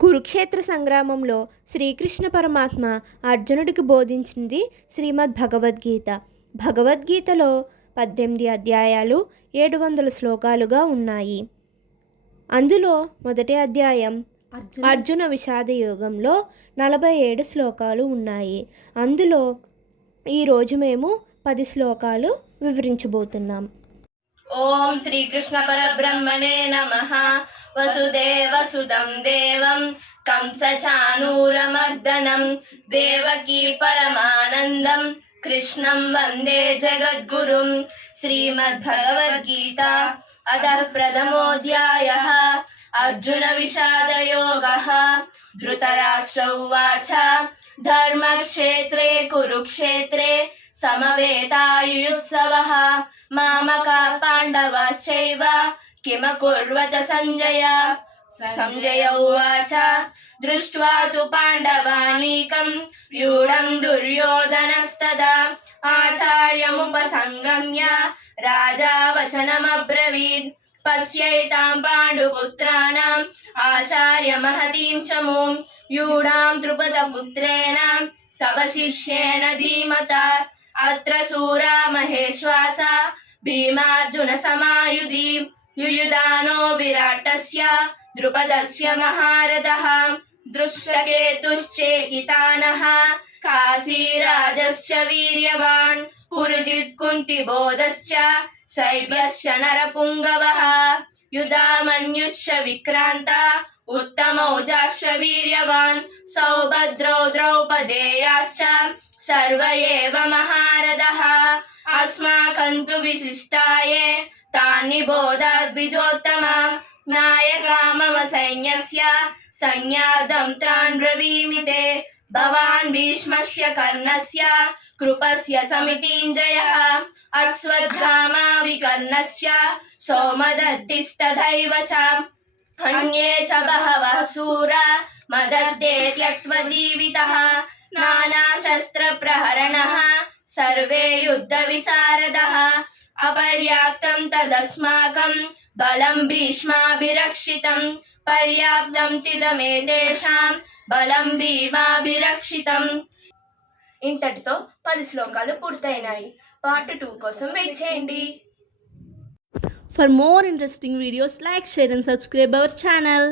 కురుక్షేత్ర సంగ్రామంలో శ్రీకృష్ణ పరమాత్మ అర్జునుడికి బోధించింది శ్రీమద్ భగవద్గీత. భగవద్గీతలో 18 అధ్యాయాలు 700 శ్లోకాలుగా ఉన్నాయి. అందులో మొదటి అధ్యాయం అర్జున విషాద యోగంలో 47 శ్లోకాలు ఉన్నాయి. అందులో ఈరోజు మేము 10 శ్లోకాలు వివరించబోతున్నాం. ఓం శ్రీకృష్ణ పరబ్రహ్మణే నమః. వసుదేవసుతం దేవం కంసచానూరమర్దనం దేవకీ పరమానందం కృష్ణం వందే జగద్గురుం. శ్రీమద్భగవద్గీత అతః ప్రథమోऽధ్యాయः అర్జున విషాదయోగः. ధృతరాష్ట్ర ఉవాచ ధర్మక్షేత్రే కురుక్షేత్రే సమవేతాయుయుత్సవః మామకా పాండవాశ్చైవ కిమకుర్వత సంజయ. సంజయ ఉవాచ దృష్ట్వా తు పాండవానీకం వ్యూఢం దుర్యోధనస్తదా ఆచార్యముపసంగమ్య రాజా వచనమబ్రవీద్. పశ్యైతాం పాండుపుత్రాణం ఆచార్య మహతీం చమూం వ్యూఢాం ద్రుపదపుత్రేణ తవ శిష్యేణ ధీమతా. అత్ర శూరా మహేశ్వాస భీమార్జున సమాయుధి యుయుధానో విరాటస్య ద్రుపదస్య మహారథః. దృష్టకేతుశ్చేకితానః కాశీరాజస్య వీర్యవాన్ పురుజిత్ కుంతిబోధశ్చ శైబ్యశ్చ నరపుంగవః. యుధామన్యుశ్చ విక్రాంత ఉత్తమౌజాశ్చ వీర్యవాన్ సౌభద్రౌ ద్రౌపదేయాశ్చ సర్వ ఏవ మహారథః. అస్మాకం తు విశిష్టాయే తాన్నిబోధాత్ ద్విజోత్తమా. నాయకా మమ సైన్యస్య సైన్యార్థం తాన్ బ్రవీమి తే. భవాన్ భీష్మస్య కర్ణస్య కృపస్య సమితింజయః. అశ్వత్థామా వికర్ణస్య సోమదత్తిస్తథైవ చ. అన్యే చ బహవః శూరా మదర్తే త్యక్త్వా జీవితః. నానాశస్త్ర ప్రహరణః సర్వే యుద్ధ విశారదః. అపర్యాప్తం తదస్మాకం బలం భీష్మాభిరక్షితం. పర్యాప్తం తిదమేతేషాం బలం భీమాభిరక్షితం. ఇంతటితో 10 శ్లోకాలు పూర్తయినాయి. పార్ట్ 2 కోసం వెయిట్ చేయండి. For more interesting videos, like, share and subscribe our channel.